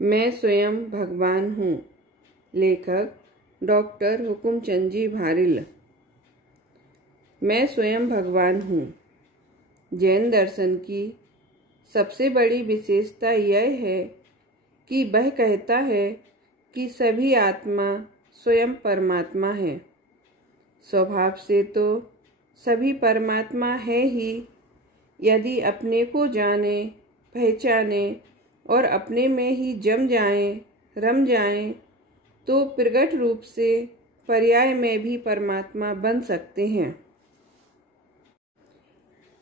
मैं स्वयं भगवान हूँ। लेखक डॉक्टर हुकुमचंद जी भारिल। मैं स्वयं भगवान हूँ। जैन दर्शन की सबसे बड़ी विशेषता यह है कि वह कहता है कि सभी आत्मा स्वयं परमात्मा है। स्वभाव से तो सभी परमात्मा है ही। यदि अपने को जाने, पहचाने और अपने में ही जम जाएं, रम जाएं, तो प्रगट रूप से पर्याय में भी परमात्मा बन सकते हैं।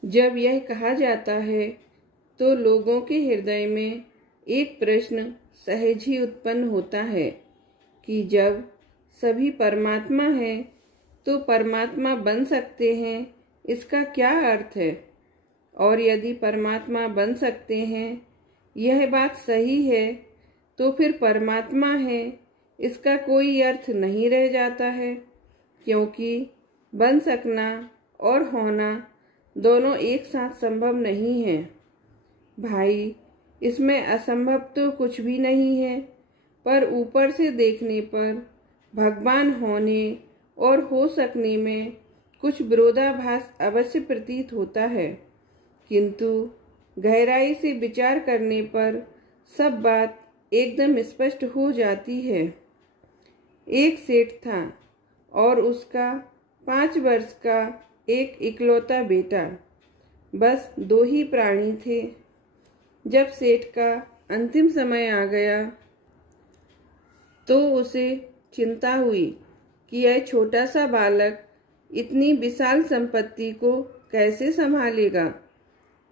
जब यह कहा जाता है तो लोगों के हृदय में एक प्रश्न सहज ही उत्पन्न होता है कि जब सभी परमात्मा है तो परमात्मा बन सकते हैं, इसका क्या अर्थ है? और यदि परमात्मा बन सकते हैं, यह बात सही है, तो फिर परमात्मा है इसका कोई अर्थ नहीं रह जाता है, क्योंकि बन सकना और होना दोनों एक साथ संभव नहीं है। भाई, इसमें असंभव तो कुछ भी नहीं है, पर ऊपर से देखने पर भगवान होने और हो सकने में कुछ विरोधाभास अवश्य प्रतीत होता है, किंतु गहराई से विचार करने पर सब बात एकदम स्पष्ट हो जाती है। एक सेठ था और उसका 5 वर्ष का एक इकलौता बेटा। बस 2 ही प्राणी थे। जब सेठ का अंतिम समय आ गया तो उसे चिंता हुई कि यह छोटा सा बालक इतनी विशाल संपत्ति को कैसे संभालेगा।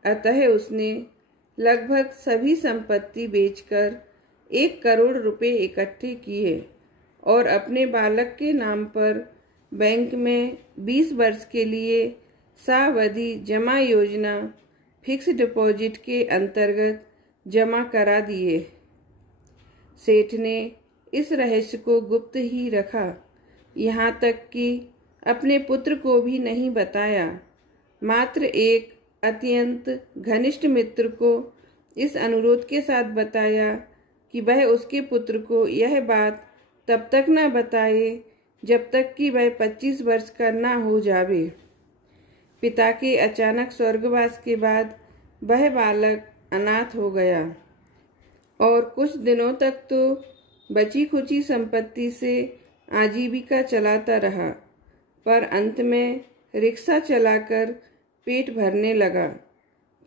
अतः उसने लगभग सभी संपत्ति बेचकर 1 करोड़ रुपए इकट्ठे किए और अपने बालक के नाम पर बैंक में 20 वर्ष के लिए सावधि जमा योजना फिक्स डिपॉजिट के अंतर्गत जमा करा दिए। सेठ ने इस रहस्य को गुप्त ही रखा, यहाँ तक कि अपने पुत्र को भी नहीं बताया। मात्र एक अत्यंत घनिष्ठ मित्र को इस अनुरोध के साथ बताया कि वह उसके पुत्र को यह बात तब तक न बताए जब तक कि वह 25 वर्ष का न हो जावे। पिता के अचानक स्वर्गवास के बाद वह बालक अनाथ हो गया और कुछ दिनों तक तो बची खुची संपत्ति से आजीविका चलाता रहा, पर अंत में रिक्शा चलाकर पेट भरने लगा।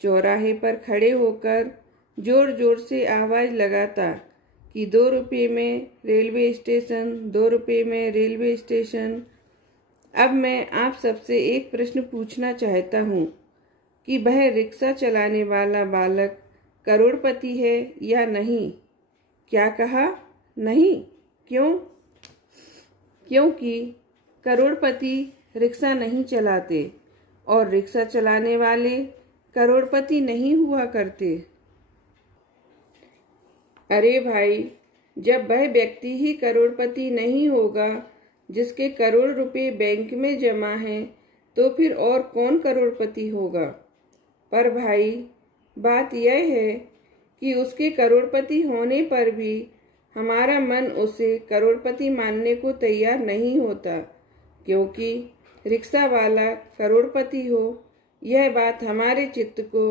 चौराहे पर खड़े होकर जोर जोर से आवाज लगाता कि 2 रुपये में रेलवे स्टेशन, 2 रुपये में रेलवे स्टेशन। अब मैं आप सबसे एक प्रश्न पूछना चाहता हूँ कि वह रिक्शा चलाने वाला बालक करोड़पति है या नहीं? क्या कहा? नहीं। क्यों? क्योंकि करोड़पति रिक्शा नहीं चलाते और रिक्शा चलाने वाले करोड़पति नहीं हुआ करते। अरे भाई, जब वह व्यक्ति ही करोड़पति नहीं होगा जिसके करोड़ रुपए बैंक में जमा हैं, तो फिर और कौन करोड़पति होगा? पर भाई, बात यह है कि उसके करोड़पति होने पर भी हमारा मन उसे करोड़पति मानने को तैयार नहीं होता, क्योंकि रिक्शा वाला करोड़पति हो यह बात हमारे चित्त को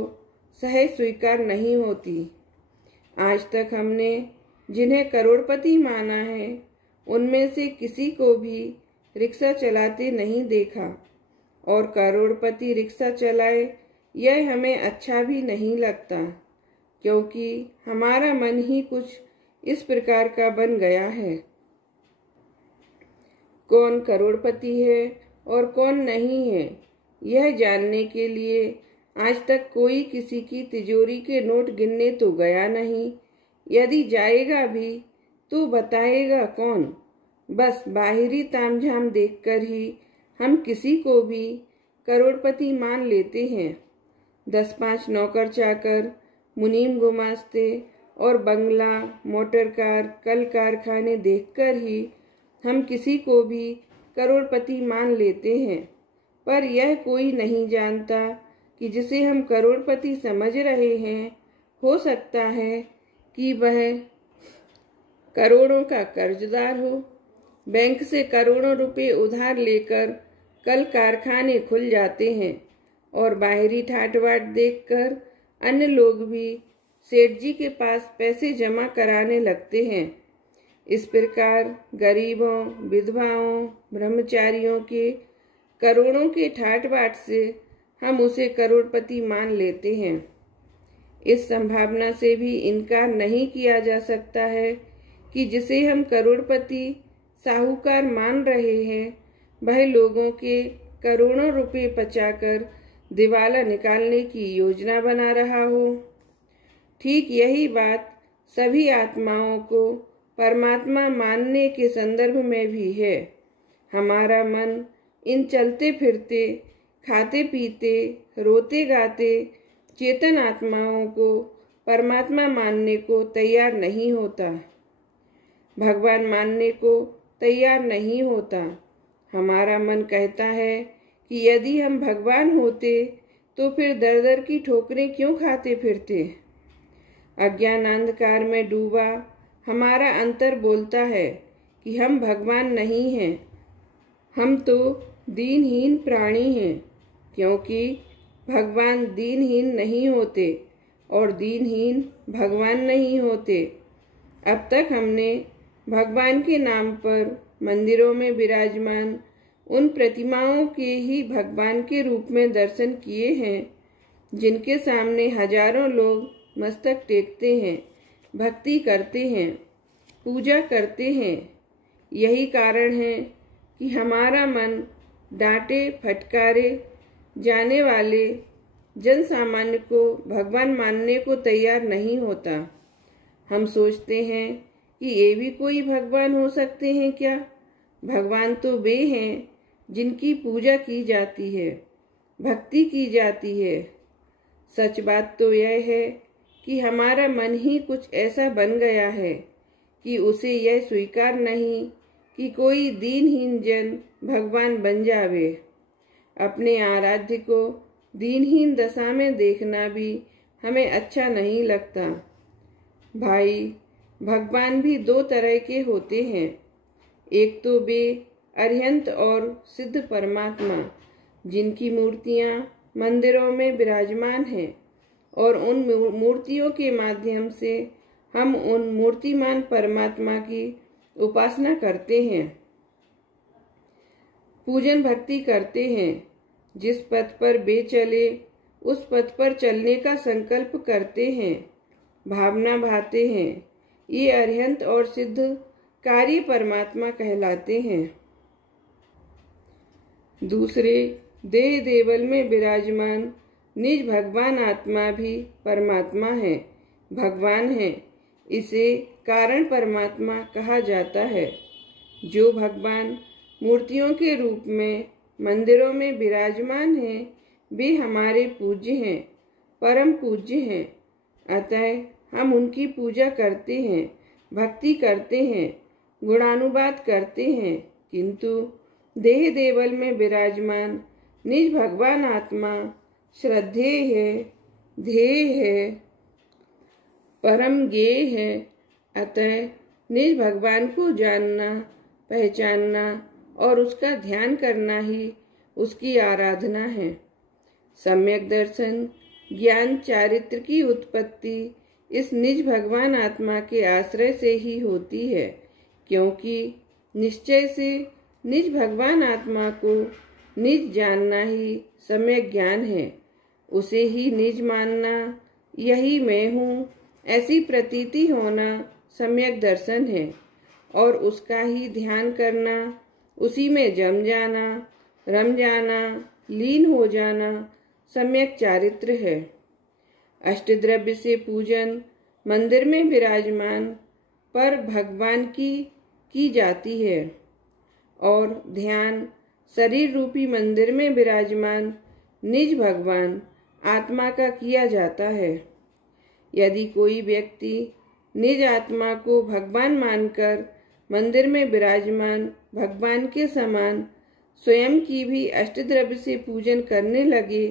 सहज स्वीकार नहीं होती। आज तक हमने जिन्हें करोड़पति माना है उनमें से किसी को भी रिक्शा चलाते नहीं देखा, और करोड़पति रिक्शा चलाए यह हमें अच्छा भी नहीं लगता, क्योंकि हमारा मन ही कुछ इस प्रकार का बन गया है। कौन करोड़पति है और कौन नहीं है, यह जानने के लिए आज तक कोई किसी की तिजोरी के नोट गिनने तो गया नहीं। यदि जाएगा भी तो बताएगा कौन? बस बाहरी तामझाम देखकर ही हम किसी को भी करोड़पति मान लेते हैं। 10-5 नौकर चाकर, मुनीम गुमास्ते और बंगला, मोटर कार, कल कारखाने देखकर ही हम किसी को भी करोड़पति मान लेते हैं। पर यह कोई नहीं जानता कि जिसे हम करोड़पति समझ रहे हैं, हो सकता है कि वह करोड़ों का कर्जदार हो, बैंक से करोड़ों रुपए उधार लेकर कल कारखाने खुल जाते हैं और बाहरी ठाट-बाट देखकर अन्य लोग भी सेठ जी के पास पैसे जमा कराने लगते हैं। इस प्रकार गरीबों, विधवाओं, ब्रह्मचारियों के करोड़ों के ठाट-बाट से हम उसे करोड़पति मान लेते हैं। इस संभावना से भी इनकार नहीं किया जा सकता है कि जिसे हम करोड़पति साहूकार मान रहे हैं वह लोगों के करोड़ों रुपए पचाकर दिवाला निकालने की योजना बना रहा हो। ठीक यही बात सभी आत्माओं को परमात्मा मानने के संदर्भ में भी है। हमारा मन इन चलते फिरते, खाते पीते, रोते गाते चेतन आत्माओं को परमात्मा मानने को तैयार नहीं होता, भगवान मानने को तैयार नहीं होता। हमारा मन कहता है कि यदि हम भगवान होते तो फिर दर दर की ठोकरें क्यों खाते फिरते। अज्ञान अंधकार में डूबा हमारा अंतर बोलता है कि हम भगवान नहीं हैं, हम तो दीनहीन प्राणी हैं, क्योंकि भगवान दीनहीन नहीं होते और दीनहीन भगवान नहीं होते। अब तक हमने भगवान के नाम पर मंदिरों में विराजमान उन प्रतिमाओं के ही भगवान के रूप में दर्शन किए हैं, जिनके सामने हजारों लोग मस्तक टेकते हैं, भक्ति करते हैं, पूजा करते हैं। यही कारण है कि हमारा मन डांटे फटकारे जाने वाले जन सामान्य को भगवान मानने को तैयार नहीं होता। हम सोचते हैं कि ये भी कोई भगवान हो सकते हैं क्या? भगवान तो वे हैं जिनकी पूजा की जाती है, भक्ति की जाती है। सच बात तो यह है कि हमारा मन ही कुछ ऐसा बन गया है कि उसे यह स्वीकार नहीं कि कोई दीनहीन जन भगवान बन जावे। अपने आराध्य को दीनहीन दशा में देखना भी हमें अच्छा नहीं लगता। भाई, भगवान भी दो तरह के होते हैं। एक तो वे अरिहंत और सिद्ध परमात्मा, जिनकी मूर्तियां मंदिरों में विराजमान हैं और उन मूर्तियों के माध्यम से हम उन मूर्तिमान परमात्मा की उपासना करते हैं, पूजन भक्ति करते हैं। जिस पथ पर वे चले उस पथ पर चलने का संकल्प करते हैं, भावना भाते हैं। ये अरिहंत और सिद्ध कार्य परमात्मा कहलाते हैं। दूसरे देह देवल में विराजमान निज भगवान आत्मा भी परमात्मा है, भगवान है। इसे कारण परमात्मा कहा जाता है। जो भगवान मूर्तियों के रूप में मंदिरों में विराजमान हैं, वे हमारे पूज्य हैं, परम पूज्य हैं। अतः हम उनकी पूजा करते हैं, भक्ति करते हैं, गुणानुवाद करते हैं। किंतु देह देवल में विराजमान निज भगवान आत्मा श्रद्धेय है, ध्येय है, परम ज्ञेय है। अतः निज भगवान को जानना, पहचानना और उसका ध्यान करना ही उसकी आराधना है। सम्यक दर्शन, ज्ञान, चारित्र की उत्पत्ति इस निज भगवान आत्मा के आश्रय से ही होती है, क्योंकि निश्चय से निज भगवान आत्मा को निज जानना ही सम्यक ज्ञान है। उसे ही निज मानना, यही मैं हूँ, ऐसी प्रतीति होना सम्यक दर्शन है। और उसका ही ध्यान करना, उसी में जम जाना, रम जाना, लीन हो जाना सम्यक चारित्र है। अष्टद्रव्य से पूजन मंदिर में विराजमान पर भगवान की जाती है और ध्यान शरीर रूपी मंदिर में विराजमान निज भगवान आत्मा का किया जाता है। यदि कोई व्यक्ति निज आत्मा को भगवान मानकर मंदिर में विराजमान भगवान के समान स्वयं की भी अष्टद्रव्य से पूजन करने लगे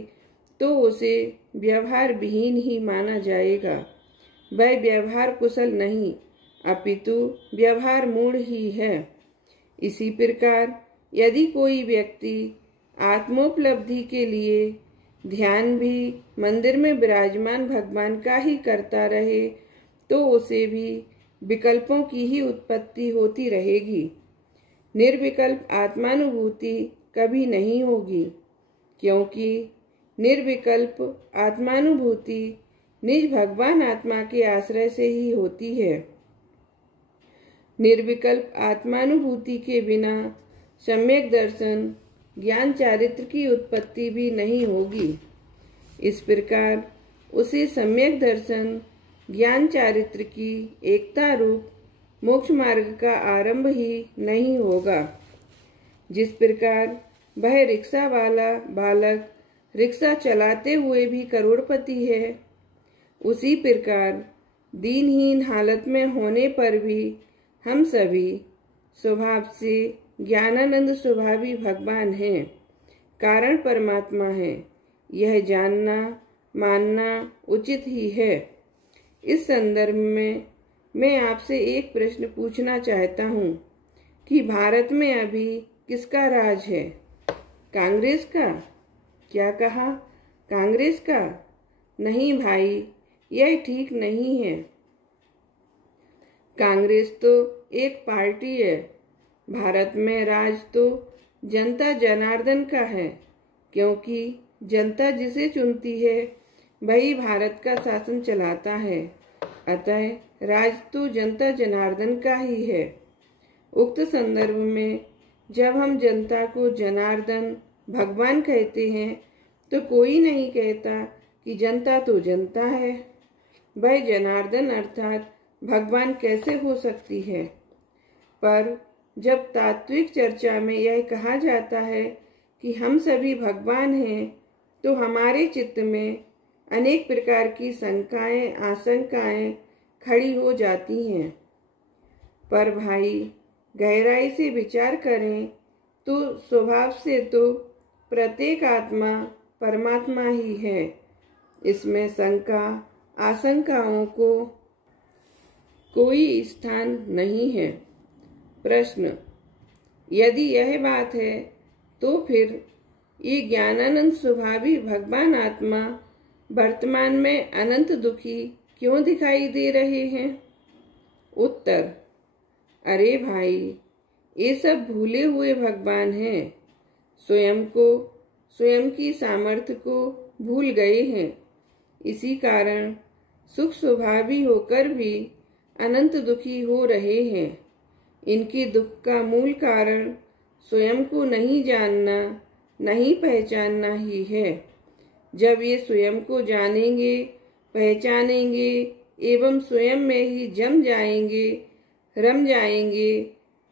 तो उसे व्यवहार विहीन ही माना जाएगा। वह व्यवहार कुशल नहीं अपितु व्यवहार मूढ़ ही है। इसी प्रकार यदि कोई व्यक्ति आत्मोपलब्धि के लिए ध्यान भी मंदिर में विराजमान भगवान का ही करता रहे तो उसे भी विकल्पों की ही उत्पत्ति होती रहेगी। निर्विकल्प आत्मानुभूति कभी नहीं होगी, क्योंकि निर्विकल्प आत्मानुभूति निज भगवान आत्मा के आश्रय से ही होती है। निर्विकल्प आत्मानुभूति के बिना सम्यक दर्शन ज्ञान चारित्र की उत्पत्ति भी नहीं होगी। इस प्रकार उसे सम्यक दर्शन ज्ञान चारित्र की एकता रूप मोक्ष मार्ग का आरंभ ही नहीं होगा। जिस प्रकार वह रिक्शा वाला बालक रिक्शा चलाते हुए भी करोड़पति है, उसी प्रकार दीनहीन हालत में होने पर भी हम सभी स्वभाव से ज्ञानानंद स्वभावी भगवान हैं, कारण परमात्मा है। यह जानना मानना उचित ही है। इस संदर्भ में मैं आपसे एक प्रश्न पूछना चाहता हूँ कि भारत में अभी किसका राज है? कांग्रेस का? क्या कहा? कांग्रेस का? नहीं भाई, यह ठीक नहीं है। कांग्रेस तो एक पार्टी है। भारत में राज तो जनता जनार्दन का है, क्योंकि जनता जिसे चुनती है वही भारत का शासन चलाता है। अतः राज तो जनता जनार्दन का ही है। उक्त संदर्भ में जब हम जनता को जनार्दन भगवान कहते हैं तो कोई नहीं कहता कि जनता तो जनता है, वह जनार्दन अर्थात भगवान कैसे हो सकती है। पर जब तात्विक चर्चा में यह कहा जाता है कि हम सभी भगवान हैं, तो हमारे चित्त में अनेक प्रकार की शंकाएं आशंकाएं खड़ी हो जाती हैं। पर भाई गहराई से विचार करें तो स्वभाव से तो प्रत्येक आत्मा परमात्मा ही है। इसमें शंका आशंकाओं को कोई स्थान नहीं है। प्रश्न: यदि यह बात है तो फिर ये ज्ञानानंद स्वभावी भगवान आत्मा वर्तमान में अनंत दुखी क्यों दिखाई दे रहे हैं? उत्तर: अरे भाई, ये सब भूले हुए भगवान हैं। स्वयं की सामर्थ्य को भूल गए हैं। इसी कारण सुख स्वभावी होकर भी अनंत दुखी हो रहे हैं। इनके दुख का मूल कारण स्वयं को नहीं जानना, नहीं पहचानना ही है। जब ये स्वयं को जानेंगे, पहचानेंगे एवं स्वयं में ही जम जाएंगे, रम जाएंगे,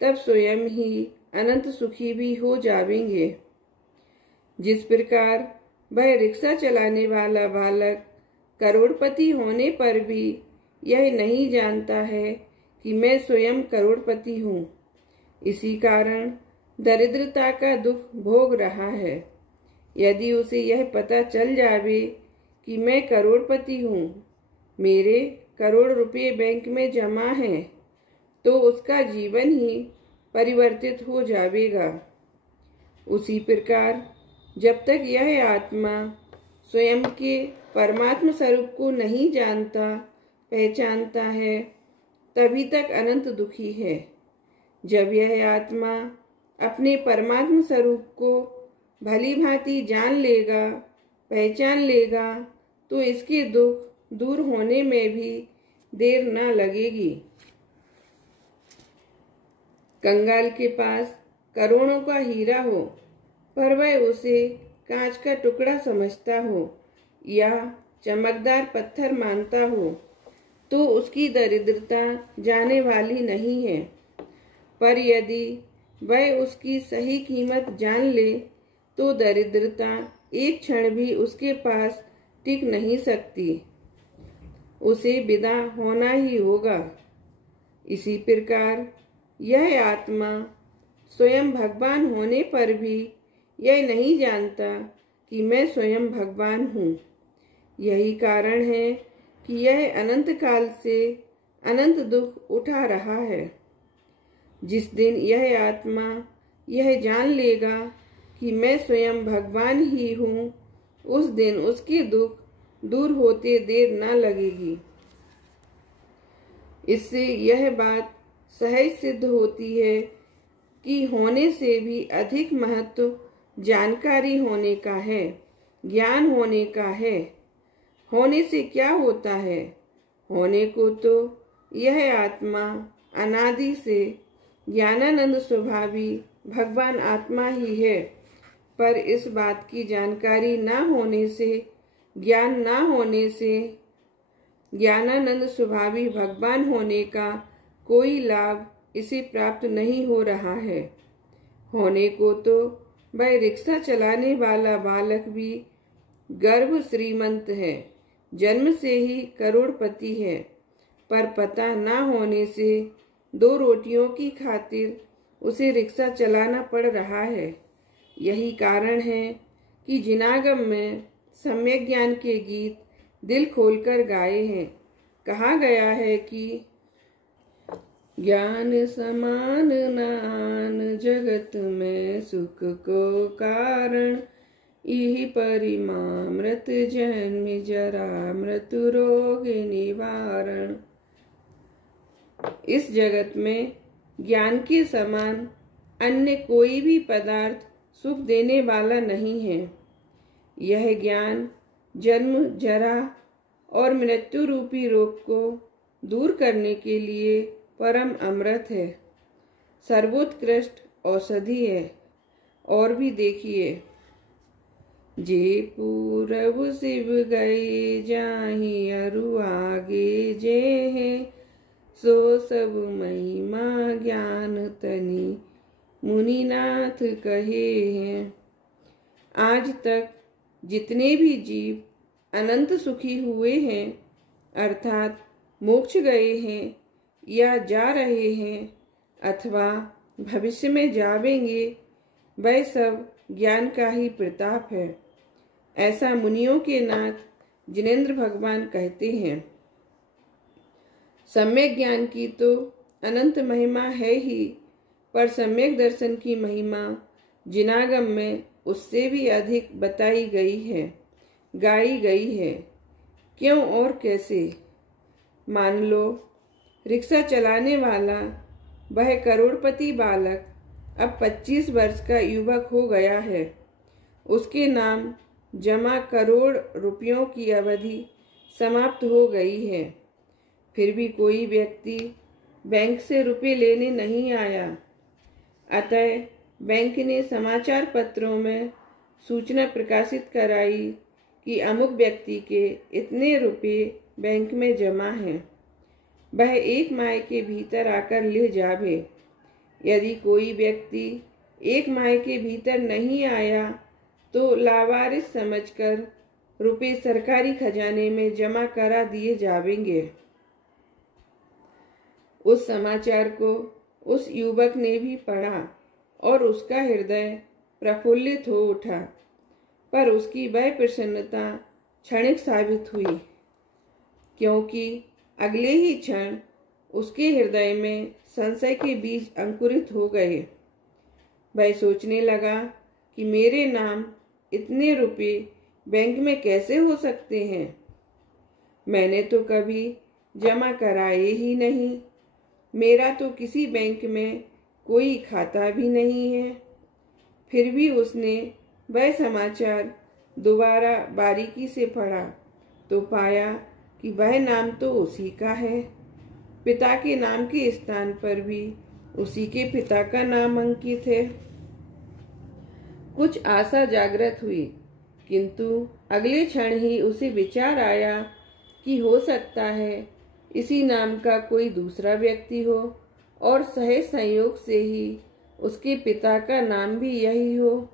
तब स्वयं ही अनंत सुखी भी हो जाएंगे। जिस प्रकार वह रिक्शा चलाने वाला बालक करोड़पति होने पर भी यह नहीं जानता है कि मैं स्वयं करोड़पति हूँ, इसी कारण दरिद्रता का दुख भोग रहा है। यदि उसे यह पता चल जावे कि मैं करोड़पति हूँ, मेरे करोड़ रुपए बैंक में जमा हैं, तो उसका जीवन ही परिवर्तित हो जाएगा। उसी प्रकार जब तक यह आत्मा स्वयं के परमात्म स्वरूप को नहीं जानता, पहचानता है, तभी तक अनंत दुखी है। जब यह आत्मा अपने परमात्म स्वरूप को भली भांति जान लेगा, पहचान लेगा, तो इसके दुख दूर होने में भी देर न लगेगी। कंगाल के पास करोड़ों का हीरा हो, पर वह उसे कांच का टुकड़ा समझता हो या चमकदार पत्थर मानता हो, तो उसकी दरिद्रता जाने वाली नहीं है। पर यदि वह उसकी सही कीमत जान ले, तो दरिद्रता एक क्षण भी उसके पास टिक नहीं सकती, उसे विदा होना ही होगा। इसी प्रकार यह आत्मा स्वयं भगवान होने पर भी यह नहीं जानता कि मैं स्वयं भगवान हूँ। यही कारण है कि यह अनंत काल से अनंत दुख उठा रहा है। जिस दिन यह आत्मा यह जान लेगा कि मैं स्वयं भगवान ही हूँ, उस दिन उसके दुख दूर होते देर न लगेगी। इससे यह बात सहज सिद्ध होती है कि होने से भी अधिक महत्व जानकारी होने का है, ज्ञान होने का है। होने से क्या होता है? होने को तो यह आत्मा अनादि से ज्ञानानंद स्वभावी भगवान आत्मा ही है, पर इस बात की जानकारी न होने से, ज्ञान न होने से ज्ञानानंद स्वभावी भगवान होने का कोई लाभ इसे प्राप्त नहीं हो रहा है। होने को तो वह रिक्शा चलाने वाला बालक भी गर्भ श्रीमंत है, जन्म से ही करोड़पति है, पर पता न होने से 2 रोटियों की खातिर उसे रिक्शा चलाना पड़ रहा है। यही कारण है कि जिनागम में सम्यक ज्ञान के गीत दिल खोलकर गाए हैं। कहा गया है कि ज्ञान समान नान जगत में सुख को कारण, यही परिमामृत जन्म जरा मृत्यु रोग निवारण। इस जगत में ज्ञान के समान अन्य कोई भी पदार्थ सुख देने वाला नहीं है। यह ज्ञान जन्म, जरा और मृत्यु रूपी रोग को दूर करने के लिए परम अमृत है, सर्वोत्कृष्ट औषधि है। और भी देखिए, जे पूरब शिव गए जाहि अरु आगे जे है, सो सब महिमा ज्ञान तनि मुनिनाथ कहे हैं। आज तक जितने भी जीव अनंत सुखी हुए हैं, अर्थात मोक्ष गए हैं या जा रहे हैं अथवा भविष्य में जावेंगे, वह सब ज्ञान का ही प्रताप है। ऐसा मुनियों के नाथ जिनेंद्र भगवान कहते हैं। सम्यक ज्ञान की तो अनंत महिमा है ही, पर सम्यक दर्शन की महिमा जिनागम में उससे भी अधिक बताई गई है, गाई गई है। क्यों और कैसे? मान लो, रिक्शा चलाने वाला वह करोड़पति बालक अब 25 वर्ष का युवक हो गया है। उसके नाम जमा करोड़ रुपयों की अवधि समाप्त हो गई है। फिर भी कोई व्यक्ति बैंक से रुपए लेने नहीं आया। अतः बैंक ने समाचार पत्रों में सूचना प्रकाशित कराई कि अमुक व्यक्ति के इतने रुपए बैंक में जमा हैं, वह 1 माह के भीतर आकर ले जावे। यदि कोई व्यक्ति 1 माह के भीतर नहीं आया तो लावारिस समझकर रुपए सरकारी खजाने में जमा करा दिए जावेंगे। उस समाचार को उस युवक ने भी पढ़ा और उसका हृदय प्रफुल्लित हो उठा, पर उसकी वह प्रसन्नता क्षणिक साबित हुई, क्योंकि अगले ही क्षण उसके हृदय में संशय के बीज अंकुरित हो गए। वह सोचने लगा कि मेरे नाम इतने रुपए बैंक में कैसे हो सकते हैं? मैंने तो कभी जमा कराए ही नहीं। मेरा तो किसी बैंक में कोई खाता भी नहीं है। फिर भी उसने वह समाचार दोबारा बारीकी से पढ़ा तो पाया कि वह नाम तो उसी का है। पिता के नाम के स्थान पर भी उसी के पिता का नाम अंकित है। कुछ आशा जागृत हुई, किंतु अगले क्षण ही उसे विचार आया कि हो सकता है इसी नाम का कोई दूसरा व्यक्ति हो और सहज संयोग से ही उसके पिता का नाम भी यही हो।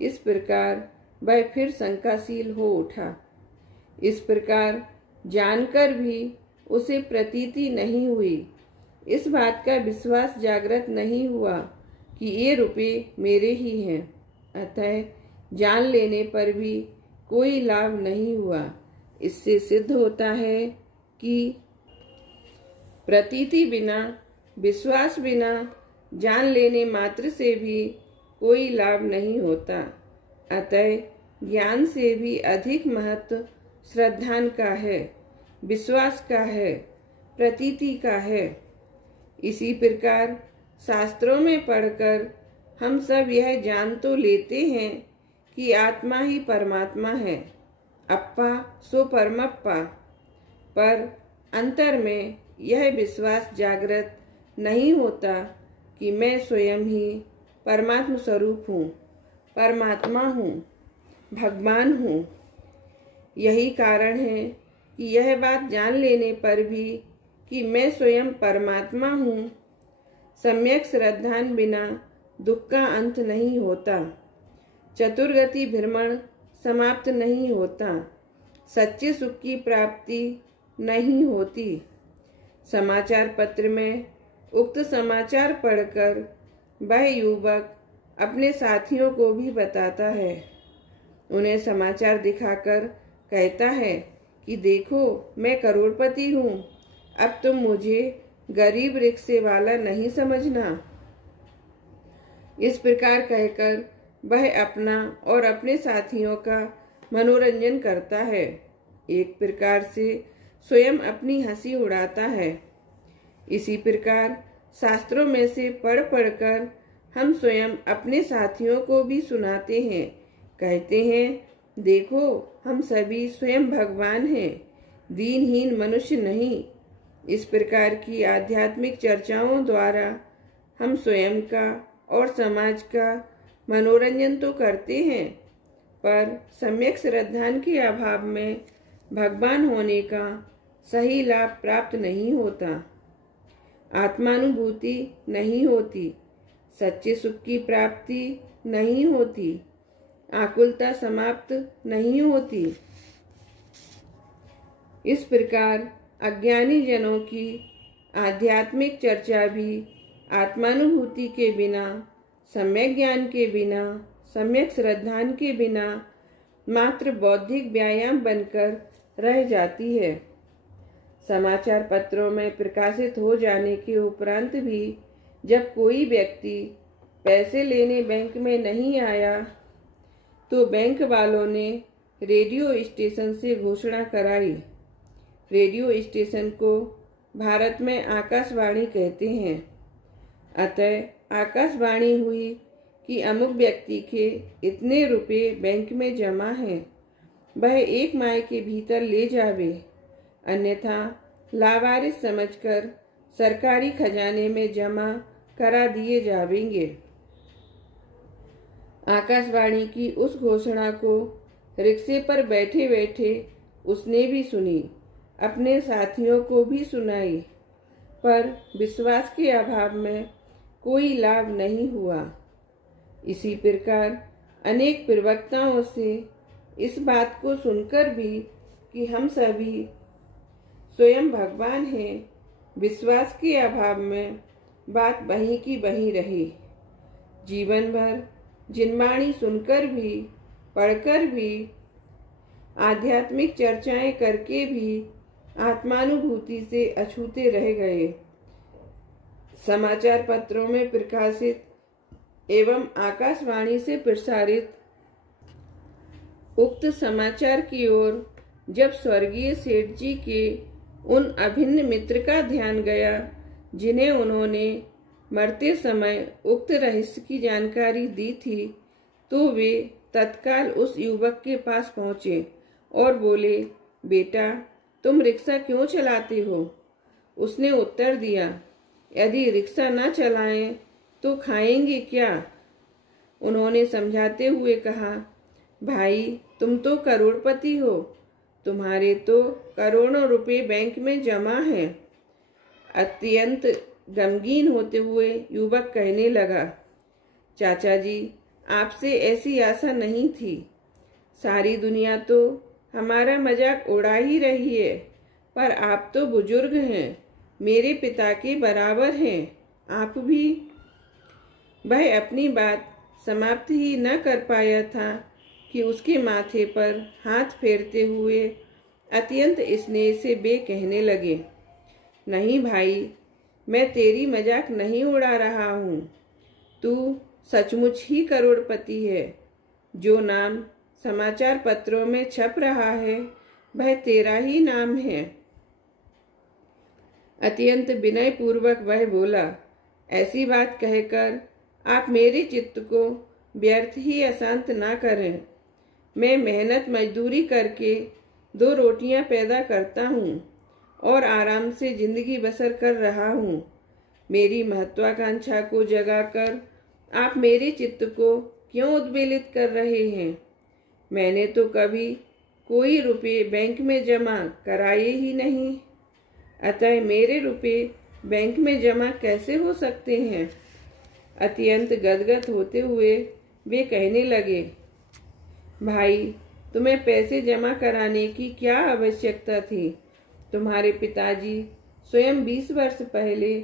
इस प्रकार वह फिर शंकाशील हो उठा। इस प्रकार जानकर भी उसे प्रतीति नहीं हुई, इस बात का विश्वास जागृत नहीं हुआ कि ये रुपए मेरे ही हैं। अतः जान लेने पर भी कोई लाभ नहीं हुआ। इससे सिद्ध होता है कि प्रतीति बिना, विश्वास बिना, जान लेने मात्र से भी कोई लाभ नहीं होता। अतः ज्ञान से भी अधिक महत्व श्रद्धान का है, विश्वास का है, प्रतीति का है। इसी प्रकार शास्त्रों में पढ़कर हम सब यह जान तो लेते हैं कि आत्मा ही परमात्मा है, अप्पा सो परमप्पा, पर अंतर में यह विश्वास जागृत नहीं होता कि मैं स्वयं ही परमात्म स्वरूप हूँ, परमात्मा हूँ, भगवान हूँ। यही कारण है कि यह बात जान लेने पर भी कि मैं स्वयं परमात्मा हूँ, सम्यक श्रद्धान बिना दुख का अंत नहीं होता, चतुर्गति भ्रमण समाप्त नहीं होता, सच्चे सुख की प्राप्ति नहीं होती। समाचार पत्र में उक्त समाचार पढ़कर वह युवक अपने साथियों को भी बताता है। उन्हें समाचार दिखाकर कहता है कि देखो मैं करोड़पति हूँ, अब तुम मुझे गरीब रिक्शे वाला नहीं समझना। इस प्रकार कहकर वह अपना और अपने साथियों का मनोरंजन करता है, एक प्रकार से स्वयं अपनी हंसी उड़ाता है। इसी प्रकार शास्त्रों में से पढ़ पढ़कर हम स्वयं अपने साथियों को भी सुनाते हैं, कहते हैं देखो हम सभी स्वयं भगवान हैं, दीनहीन मनुष्य नहीं। इस प्रकार की आध्यात्मिक चर्चाओं द्वारा हम स्वयं का और समाज का मनोरंजन तो करते हैं, पर सम्यक श्रद्धान के अभाव में भगवान होने का सही लाभ प्राप्त नहीं होता, आत्मानुभूति नहीं होती, सच्चे सुख की प्राप्ति नहीं होती, आकुलता समाप्त नहीं होती। इस प्रकार अज्ञानी जनों की आध्यात्मिक चर्चा भी आत्मानुभूति के बिना, सम्यक ज्ञान के बिना, सम्यक श्रद्धान के बिना मात्र बौद्धिक व्यायाम बनकर रह जाती है। समाचार पत्रों में प्रकाशित हो जाने के उपरांत भी जब कोई व्यक्ति पैसे लेने बैंक में नहीं आया तो बैंक वालों ने रेडियो स्टेशन से घोषणा कराई। रेडियो स्टेशन को भारत में आकाशवाणी कहते हैं। अतः आकाशवाणी हुई कि अमुक व्यक्ति के इतने रुपए बैंक में जमा हैं, वह 1 माह के भीतर ले जावे, अन्यथा लावारिस समझकर सरकारी खजाने में जमा करा दिए जावेंगे। आकाशवाणी की उस घोषणा को रिक्शे पर बैठे बैठे उसने भी सुनी, अपने साथियों को भी सुनाई, पर विश्वास के अभाव में कोई लाभ नहीं हुआ। इसी प्रकार अनेक प्रवक्ताओं से इस बात को सुनकर भी कि हम सभी स्वयं भगवान हैं, विश्वास के अभाव में बात वहीं की वहीं रही। जीवन भर जिनवाणी सुनकर भी, पढ़कर भी, आध्यात्मिक चर्चाएं करके भी आत्मानुभूति से अछूते रह गए। समाचार पत्रों में प्रकाशित एवं आकाशवाणी से प्रसारित उक्त समाचार की ओर जब स्वर्गीय सेठ जी के उन अभिन्न मित्र का ध्यान गया जिन्हें उन्होंने मरते समय उक्त रहस्य की जानकारी दी थी, तो वे तत्काल उस युवक के पास पहुंचे और बोले, बेटा तुम रिक्शा क्यों चलाते हो? उसने उत्तर दिया, यदि रिक्शा न चलाएं तो खाएंगे क्या? उन्होंने समझाते हुए कहा, भाई तुम तो करोड़पति हो, तुम्हारे तो करोड़ों रुपए बैंक में जमा हैं। अत्यंत गमगीन होते हुए युवक कहने लगा, चाचा जी आपसे ऐसी आशा नहीं थी। सारी दुनिया तो हमारा मजाक उड़ा ही रही है, पर आप तो बुजुर्ग हैं, मेरे पिता के बराबर हैं, आप भी। वह अपनी बात समाप्त ही न कर पाया था कि उसके माथे पर हाथ फेरते हुए अत्यंत स्नेह से वे कहने लगे, नहीं भाई, मैं तेरी मजाक नहीं उड़ा रहा हूँ। तू सचमुच ही करोड़पति है। जो नाम समाचार पत्रों में छप रहा है वह तेरा ही नाम है। अत्यंत विनय पूर्वक वह बोला, ऐसी बात कहकर आप मेरे चित्त को व्यर्थ ही अशांत ना करें। मैं मेहनत मजदूरी करके 2 रोटियां पैदा करता हूँ और आराम से जिंदगी बसर कर रहा हूँ। मेरी महत्वाकांक्षा को जगाकर आप मेरे चित्त को क्यों उद्वेलित कर रहे हैं? मैंने तो कभी कोई रुपये बैंक में जमा कराए ही नहीं, अतः मेरे रुपये बैंक में जमा कैसे हो सकते हैं? अत्यंत गदगद होते हुए वे कहने लगे, भाई, तुम्हें पैसे जमा कराने की क्या आवश्यकता थी? तुम्हारे पिताजी स्वयं 20 वर्ष पहले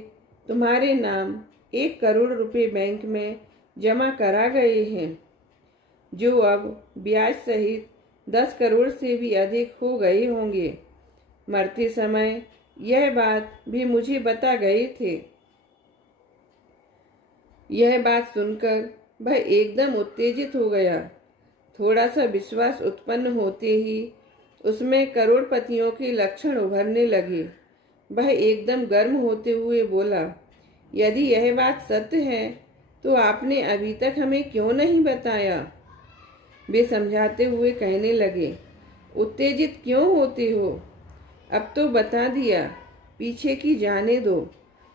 तुम्हारे नाम 1 करोड़ रुपए बैंक में जमा करा गए हैं, जो अब ब्याज सहित 10 करोड़ से भी अधिक हो गए होंगे। मरते समय यह बात भी मुझे बता गए थे। यह बात सुनकर वह एकदम उत्तेजित हो गया। थोड़ा सा विश्वास उत्पन्न होते ही उसमें करोड़पतियों के लक्षण उभरने लगे। वह एकदम गर्म होते हुए बोला, यदि यह बात सत्य है तो आपने अभी तक हमें क्यों नहीं बताया? वे समझाते हुए कहने लगे, उत्तेजित क्यों होते हो? अब तो बता दिया, पीछे की जाने दो,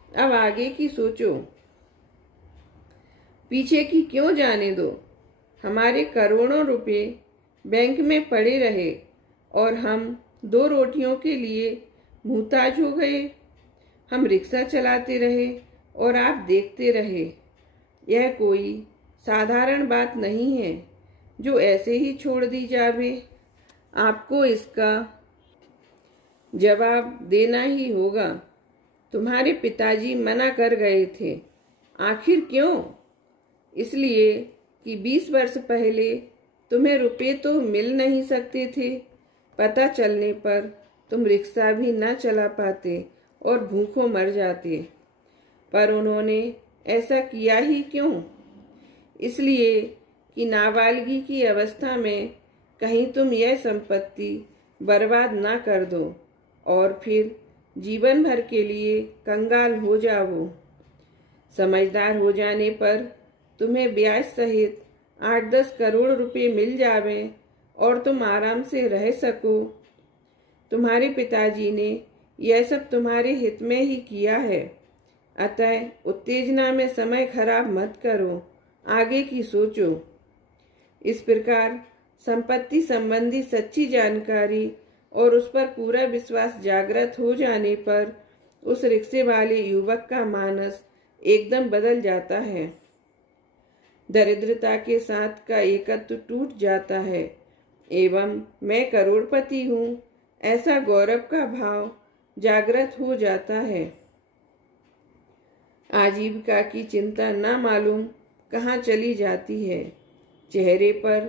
अब आगे की सोचो। पीछे की क्यों जाने दो? हमारे करोड़ों रुपए बैंक में पड़े रहे और हम 2 रोटियों के लिए मुहताज हो गए। हम रिक्शा चलाते रहे और आप देखते रहे। यह कोई साधारण बात नहीं है जो ऐसे ही छोड़ दी जावे। आपको इसका जवाब देना ही होगा। तुम्हारे पिताजी मना कर गए थे। आखिर क्यों? इसलिए कि 20 वर्ष पहले तुम्हें रुपए तो मिल नहीं सकते थे। पता चलने पर तुम रिक्शा भी न चला पाते और भूखों मर जाते। पर उन्होंने ऐसा किया ही क्यों? इसलिए कि नाबालिगी की अवस्था में कहीं तुम यह संपत्ति बर्बाद ना कर दो और फिर जीवन भर के लिए कंगाल हो जाओ। समझदार हो जाने पर तुम्हें ब्याज सहित 8-10 करोड़ रुपए मिल जावे और तुम आराम से रह सको। तुम्हारे पिताजी ने यह सब तुम्हारे हित में ही किया है, अतः उत्तेजना में समय खराब मत करो, आगे की सोचो। इस प्रकार संपत्ति संबंधी सच्ची जानकारी और उस पर पूरा विश्वास जागृत हो जाने पर उस रिक्शे वाले युवक का मानस एकदम बदल जाता है। दरिद्रता के साथ का एकत्व टूट जाता है एवं मैं करोड़पति हूँ ऐसा गौरव का भाव जागृत हो जाता है। आजीविका की चिंता न मालूम कहाँ चली जाती है। चेहरे पर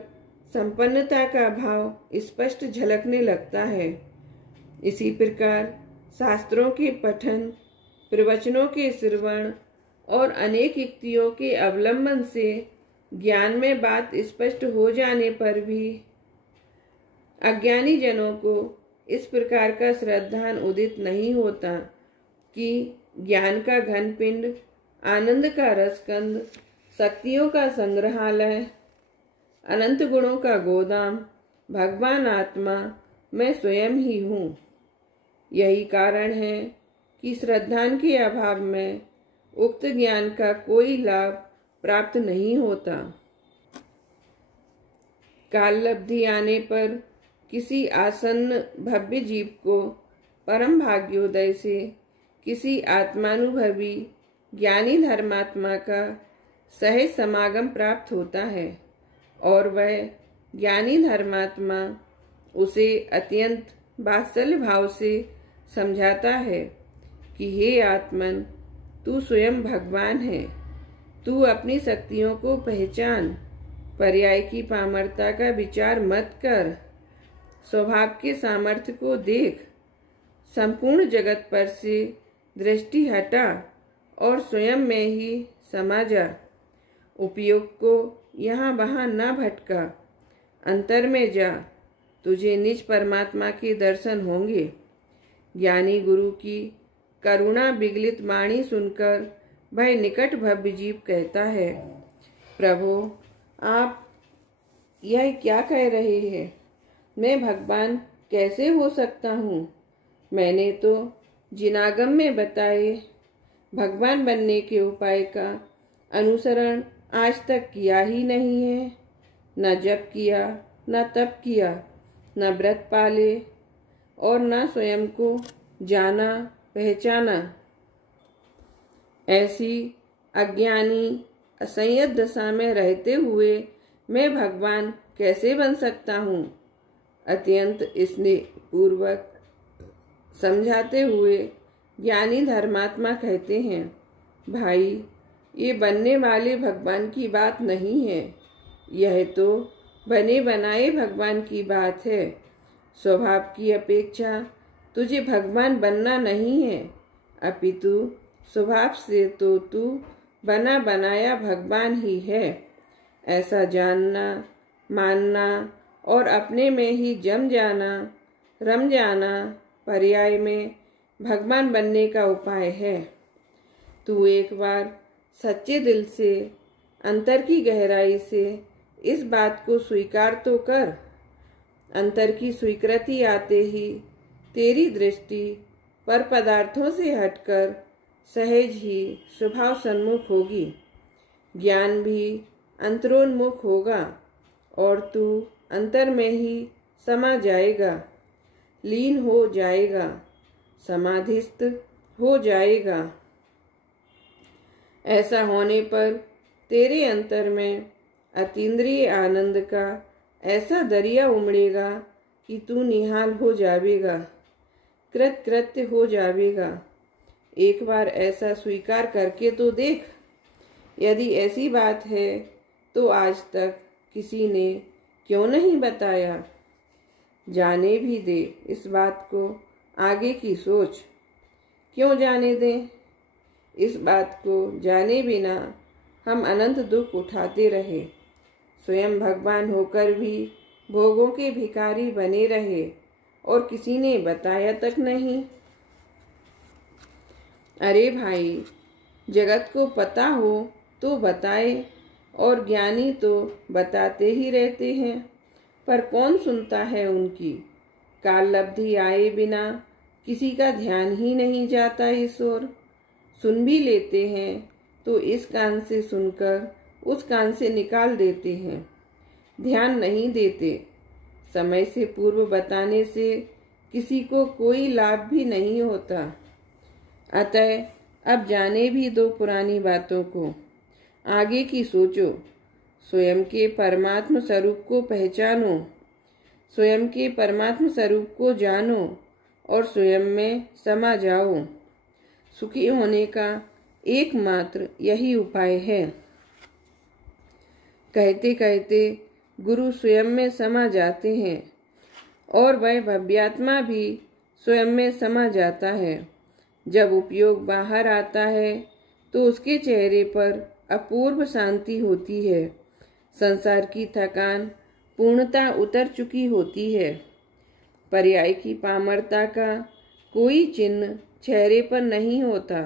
संपन्नता का भाव स्पष्ट झलकने लगता है। इसी प्रकार शास्त्रों के पठन, प्रवचनों के श्रवण और अनेक युक्तियों के अवलंबन से ज्ञान में बात स्पष्ट हो जाने पर भी अज्ञानी जनों को इस प्रकार का श्रद्धान उदित नहीं होता कि ज्ञान का घन पिंड, आनंद का रसकंद, शक्तियों का संग्रहालय, अनंत गुणों का गोदाम भगवान आत्मा मैं स्वयं ही हूँ। यही कारण है कि श्रद्धान के अभाव में उक्त ज्ञान का कोई लाभ प्राप्त नहीं होता। काल लब्धि आने पर किसी आसन्न भव्य जीव को परम भाग्योदय से किसी आत्मानुभवी ज्ञानी धर्मात्मा का सहज समागम प्राप्त होता है और वह ज्ञानी धर्मात्मा उसे अत्यंत वात्सल्य भाव से समझाता है कि हे आत्मन, तू स्वयं भगवान है। तू अपनी शक्तियों को पहचान, पर्याय की पामरता का विचार मत कर, स्वभाव के सामर्थ्य को देख। संपूर्ण जगत पर से दृष्टि हटा और स्वयं में ही समा जा। उपयोग को यहाँ वहाँ न भटका, अंतर में जा, तुझे निज परमात्मा के दर्शन होंगे। ज्ञानी गुरु की करुणा विगलित वाणी सुनकर वह निकट भव्य जीव कहता है, प्रभु आप यह क्या कह रहे हैं? मैं भगवान कैसे हो सकता हूँ? मैंने तो जिनागम में बताए भगवान बनने के उपाय का अनुसरण आज तक किया ही नहीं है। न जप किया, न तप किया, न व्रत पाले और न स्वयं को जाना पहचाना। ऐसी अज्ञानी असंयत दशा में रहते हुए मैं भगवान कैसे बन सकता हूँ? अत्यंत स्नेह पूर्वक समझाते हुए ज्ञानी धर्मात्मा कहते हैं, भाई ये बनने वाले भगवान की बात नहीं है, यह तो बने बनाए भगवान की बात है। स्वभाव की अपेक्षा तुझे भगवान बनना नहीं है, अपितु स्वभाव से तो तू बना बनाया भगवान ही है। ऐसा जानना, मानना और अपने में ही जम जाना, रम जाना पर्याय में भगवान बनने का उपाय है। तू एक बार सच्चे दिल से, अंतर की गहराई से इस बात को स्वीकार तो कर। अंतर की स्वीकृति आते ही तेरी दृष्टि पर पदार्थों से हटकर सहज ही स्वभाव सन्मुख होगी। ज्ञान भी अंतरोन्मुख होगा और तू अंतर में ही समा जाएगा, लीन हो जाएगा, समाधिस्थ हो जाएगा। ऐसा होने पर तेरे अंतर में अतीन्द्रिय आनंद का ऐसा दरिया उमड़ेगा कि तू निहाल हो जावेगा, कृतकृत्य हो जावेगा। एक बार ऐसा स्वीकार करके तो देख। यदि ऐसी बात है तो आज तक किसी ने क्यों नहीं बताया? जाने भी दे इस बात को, आगे की सोच। क्यों जाने दें? इस बात को जाने बिना हम अनंत दुख उठाते रहे, स्वयं भगवान होकर भी भोगों के भिखारी बने रहे और किसी ने बताया तक नहीं। अरे भाई, जगत को पता हो तो बताए, और ज्ञानी तो बताते ही रहते हैं, पर कौन सुनता है उनकी? काल लब्धि आए बिना किसी का ध्यान ही नहीं जाता इस ओर। सुन भी लेते हैं तो इस कान से सुनकर उस कान से निकाल देते हैं, ध्यान नहीं देते। समय से पूर्व बताने से किसी को कोई लाभ भी नहीं होता। अतः अब जाने भी दो पुरानी बातों को, आगे की सोचो। स्वयं के परमात्म स्वरूप को पहचानो, स्वयं के परमात्म स्वरूप को जानो और स्वयं में समा जाओ। सुखी होने का एकमात्र यही उपाय है। कहते कहते गुरु स्वयं में समा जाते हैं और वह भव्यात्मा भी स्वयं में समा जाता है। जब उपयोग बाहर आता है तो उसके चेहरे पर अपूर्व शांति होती है। संसार की थकान पूर्णता उतर चुकी होती है। पर्याय की पामरता का कोई चिन्ह चेहरे पर नहीं होता।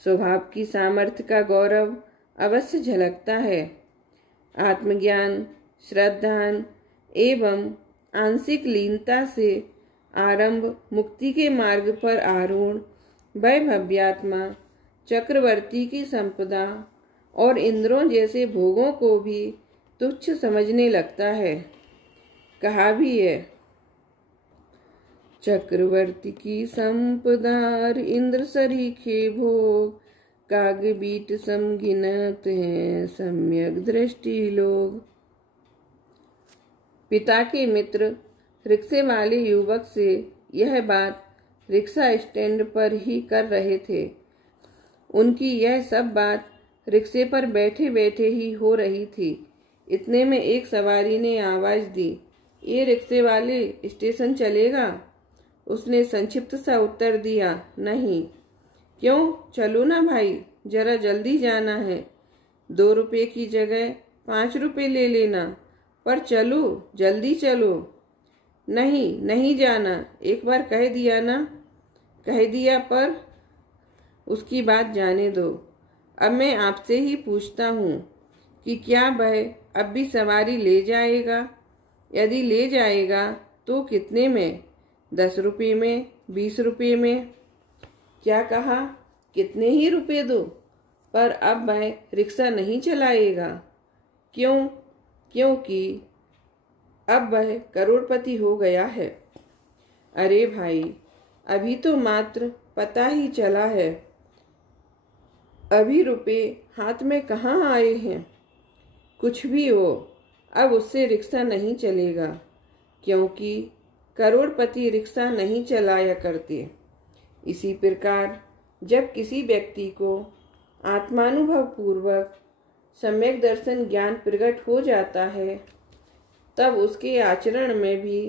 स्वभाव की सामर्थ्य का गौरव अवश्य झलकता है। आत्मज्ञान, श्रद्धान एवं आंशिक लीनता से आरंभ मुक्ति के मार्ग पर आरूढ़ वह भव्यात्मा चक्रवर्ती की संपदा और इंद्रों जैसे भोगों को भी तुच्छ समझने लगता है। कहा भी है, चक्रवर्ती की संपदार इंद्र सरीखे भोग, काग बीट सम गिनत हैं सम्यक दृष्टि लोग। पिता के मित्र रिक्शे वाले युवक से यह बात रिक्शा स्टैंड पर ही कर रहे थे। उनकी यह सब बात रिक्शे पर बैठे बैठे ही हो रही थी। इतने में एक सवारी ने आवाज दी, ये रिक्शे वाले, स्टेशन चलेगा? उसने संक्षिप्त सा उत्तर दिया, नहीं। क्यों, चलो ना भाई, जरा जल्दी जाना है। 2 रुपये की जगह 5 रुपये ले लेना, पर चलो, जल्दी चलो। नहीं, नहीं जाना, एक बार कह दिया ना। कह दिया, पर उसकी बात जाने दो। अब मैं आपसे ही पूछता हूँ कि क्या वह अब भी सवारी ले जाएगा? यदि ले जाएगा तो कितने में? 10 रुपये में, 20 रुपये में? क्या कहा? कितने ही रुपए दो? पर अब वह रिक्शा नहीं चलाएगा। क्यों? क्योंकि अब वह करोड़पति हो गया है। अरे भाई, अभी तो मात्र पता ही चला है, अभी रुपए हाथ में कहाँ आए हैं। कुछ भी हो, अब उससे रिक्शा नहीं चलेगा, क्योंकि करोड़पति रिक्शा नहीं चलाया करते। इसी प्रकार जब किसी व्यक्ति को आत्मानुभव पूर्वक सम्यक दर्शन ज्ञान प्रकट हो जाता है, तब उसके आचरण में भी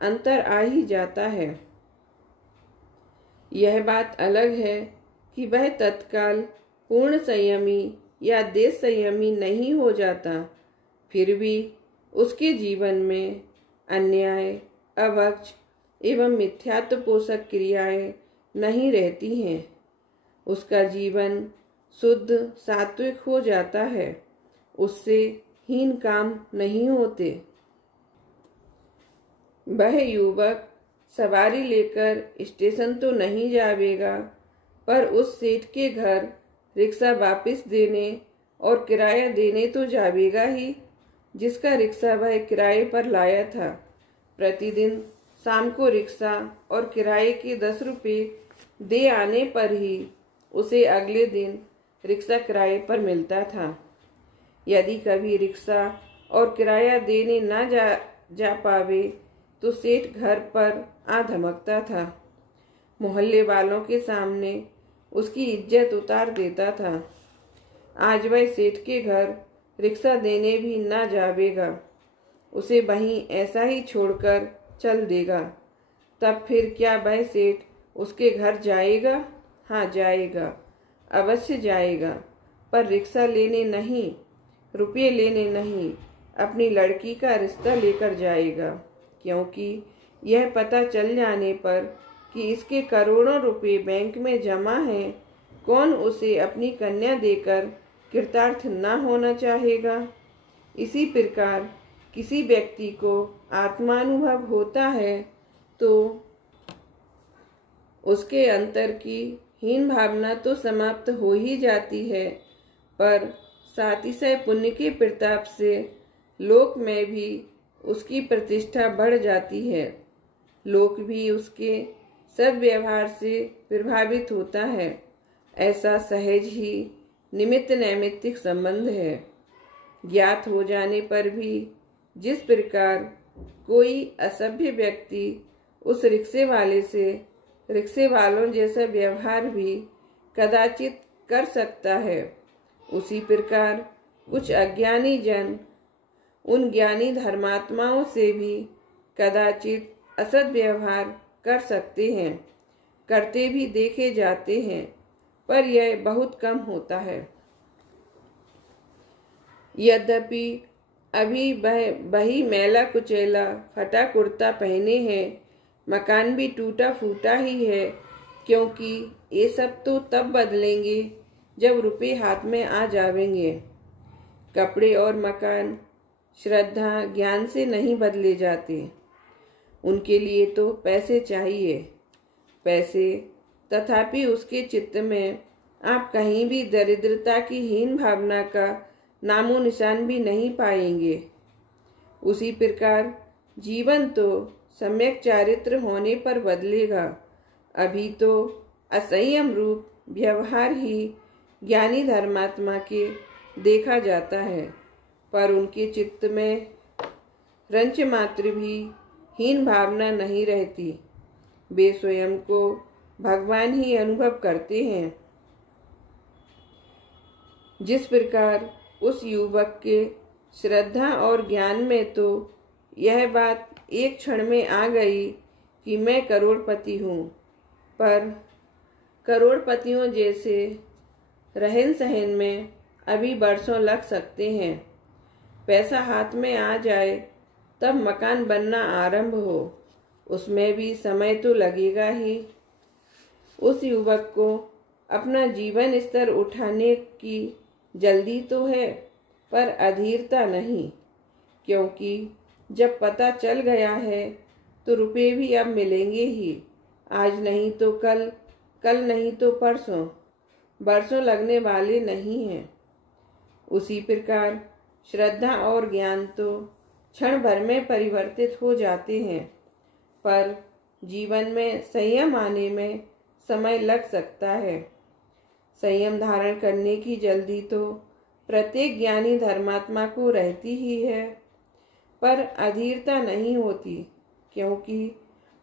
अंतर आ ही जाता है। यह बात अलग है कि वह तत्काल पूर्ण संयमी या देश संयमी नहीं हो जाता, फिर भी उसके जीवन में अन्याय, अवक्ष एवं मिथ्यात्व पोषक क्रियाएं नहीं रहती हैं। उसका जीवन शुद्ध सात्विक हो जाता है, उससे हीन काम नहीं होते। वह युवक सवारी लेकर स्टेशन तो नहीं जावेगा, पर उस सेठ के घर रिक्शा वापस देने और किराया देने तो जावेगा ही, जिसका रिक्शा वह किराए पर लाया था। प्रतिदिन शाम को रिक्शा और किराए के 10 रुपये दे आने पर ही उसे अगले दिन रिक्शा किराए पर मिलता था। यदि कभी रिक्शा और किराया देने न जा पावे तो सेठ घर पर आ धमकता था, मोहल्ले वालों के सामने उसकी इज्जत उतार देता था। आज वह सेठ के घर रिक्शा देने भी ना जावेगा, उसे वहीं ऐसा ही छोड़कर चल देगा। तब फिर क्या वह सेठ उसके घर जाएगा? हाँ, जाएगा, अवश्य जाएगा, पर रिक्शा लेने नहीं, रुपये लेने नहीं, अपनी लड़की का रिश्ता लेकर जाएगा, क्योंकि यह पता चल जाने पर कि इसके करोड़ों रुपए बैंक में जमा हैं, कौन उसे अपनी कन्या देकर कृतार्थ न होना चाहेगा। इसी प्रकार किसी व्यक्ति को आत्मानुभव होता है तो उसके अंतर की हीन भावना तो समाप्त हो ही जाती है, पर सातिशय पुण्य के प्रताप से लोक में भी उसकी प्रतिष्ठा बढ़ जाती है। लोक भी उसके सद्व्यवहार से प्रभावित होता है। ऐसा सहज ही निमित्त नैमित्तिक संबंध है। ज्ञात हो जाने पर भी जिस प्रकार कोई असभ्य व्यक्ति उस रिक्शे वाले से रिक्शे वालों जैसा व्यवहार भी कदाचित कर सकता है, उसी प्रकार कुछ अज्ञानी जन उन ज्ञानी धर्मात्माओं से भी कदाचित असद व्यवहार कर सकते हैं, करते भी देखे जाते हैं, पर यह बहुत कम होता है। यद्यपि अभी वही मैला कुचैला फटा कुर्ता पहने हैं, मकान भी टूटा फूटा ही है, क्योंकि ये सब तो तब बदलेंगे जब रुपए हाथ में आ जावेंगे। कपड़े और मकान श्रद्धा ज्ञान से नहीं बदले जाते, उनके लिए तो पैसे चाहिए, पैसे। तथापि उसके चित्त में आप कहीं भी दरिद्रता की हीन भावना का नामो निशान भी नहीं पाएंगे। उसी प्रकार जीवन तो सम्यक चारित्र होने पर बदलेगा। अभी तो असंयम रूप व्यवहार ही ज्ञानी धर्मात्मा के देखा जाता है, पर उनके चित्त में रंच मात्र भी हीन भावना नहीं रहती। वे स्वयं को भगवान ही अनुभव करते हैं। जिस प्रकार उस युवक के श्रद्धा और ज्ञान में तो यह बात एक क्षण में आ गई कि मैं करोड़पति हूँ, पर करोड़पतियों जैसे रहन सहन में अभी बरसों लग सकते हैं। पैसा हाथ में आ जाए तब मकान बनना आरंभ हो, उसमें भी समय तो लगेगा ही। उस युवक को अपना जीवन स्तर उठाने की जल्दी तो है, पर अधीरता नहीं, क्योंकि जब पता चल गया है तो रुपए भी अब मिलेंगे ही। आज नहीं तो कल, कल नहीं तो परसों, बरसों लगने वाले नहीं हैं। उसी प्रकार श्रद्धा और ज्ञान तो क्षण भर में परिवर्तित हो जाते हैं, पर जीवन में संयम आने में समय लग सकता है। संयम धारण करने की जल्दी तो प्रत्येक ज्ञानी धर्मात्मा को रहती ही है, पर अधीरता नहीं होती, क्योंकि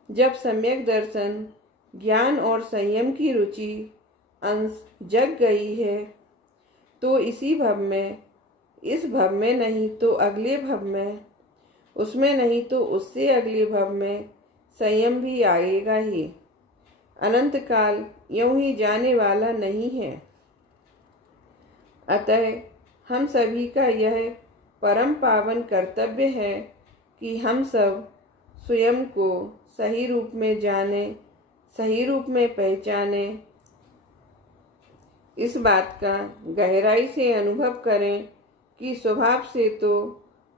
जब सम्यक दर्शन, ज्ञान और संयम की रुचि अंश जग गई है तो इसी भव में, इस भव में नहीं तो अगले भव में, उसमें नहीं तो उससे अगले भव में संयम भी आएगा ही। अनंत काल यूं ही जाने वाला नहीं है। अतः हम सभी का यह परम पावन कर्तव्य है कि हम सब स्वयं को सही रूप में जाने, सही रूप में पहचाने, इस बात का गहराई से अनुभव करें कि स्वभाव से तो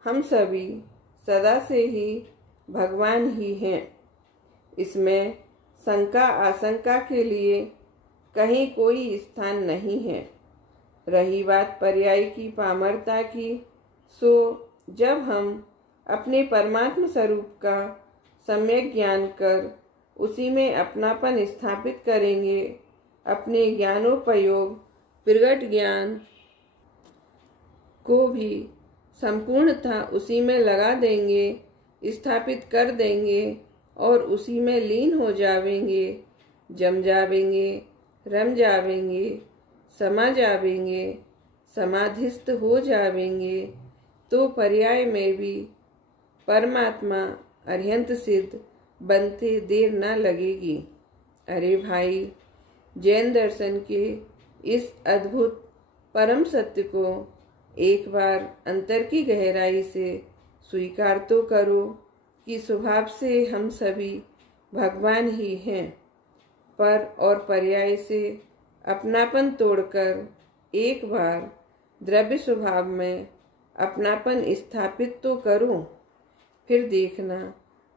हम सभी सदा से ही भगवान ही हैं। इसमें शंका आशंका के लिए कहीं कोई स्थान नहीं है। रही बात पर्याय की, पामरता की, सो जब हम अपने परमात्म स्वरूप का सम्यक ज्ञान कर उसी में अपनापन स्थापित करेंगे, अपने ज्ञानोपयोग प्रगट ज्ञान को भी संपूर्णतः उसी में लगा देंगे, स्थापित कर देंगे और उसी में लीन हो जावेंगे, जम जावेंगे, रम जावेंगे, समा जावेंगे, समाधिस्थ हो जावेंगे, तो पर्याय में भी परमात्मा अरिहंत सिद्ध बनते देर न लगेगी। अरे भाई, जैन दर्शन के इस अद्भुत परम सत्य को एक बार अंतर की गहराई से स्वीकार तो करो कि स्वभाव से हम सभी भगवान ही हैं, पर और पर्याय से अपनापन तोड़कर एक बार द्रव्य स्वभाव में अपनापन स्थापित तो करो, फिर देखना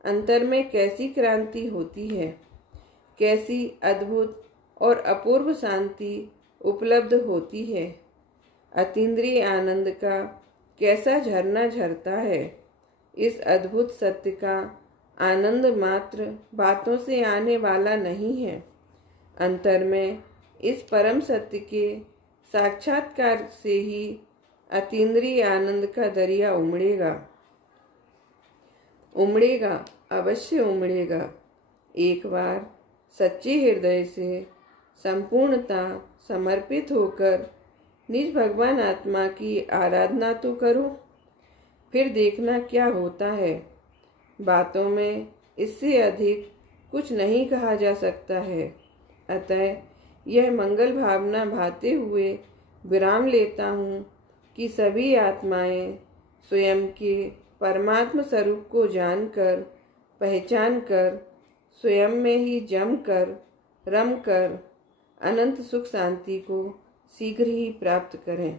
अंतर में कैसी क्रांति होती है, कैसी अद्भुत और अपूर्व शांति उपलब्ध होती है, अतीन्द्रिय आनंद का कैसा झरना झरता है। इस अद्भुत सत्य का आनंद मात्र बातों से आने वाला नहीं है। अंतर में इस परम सत्य के साक्षात्कार से ही अतीन्द्रिय आनंद का दरिया उमड़ेगा, उमड़ेगा, अवश्य उमड़ेगा। एक बार सच्चे हृदय से संपूर्णता समर्पित होकर निज भगवान आत्मा की आराधना तो करो, फिर देखना क्या होता है। बातों में इससे अधिक कुछ नहीं कहा जा सकता है। अतः यह मंगल भावना भाते हुए विराम लेता हूँ कि सभी आत्माएं स्वयं के परमात्म स्वरूप को जानकर, पहचान कर, स्वयं में ही जम कर, रम कर अनंत सुख शांति को शीघ्र ही प्राप्त करें।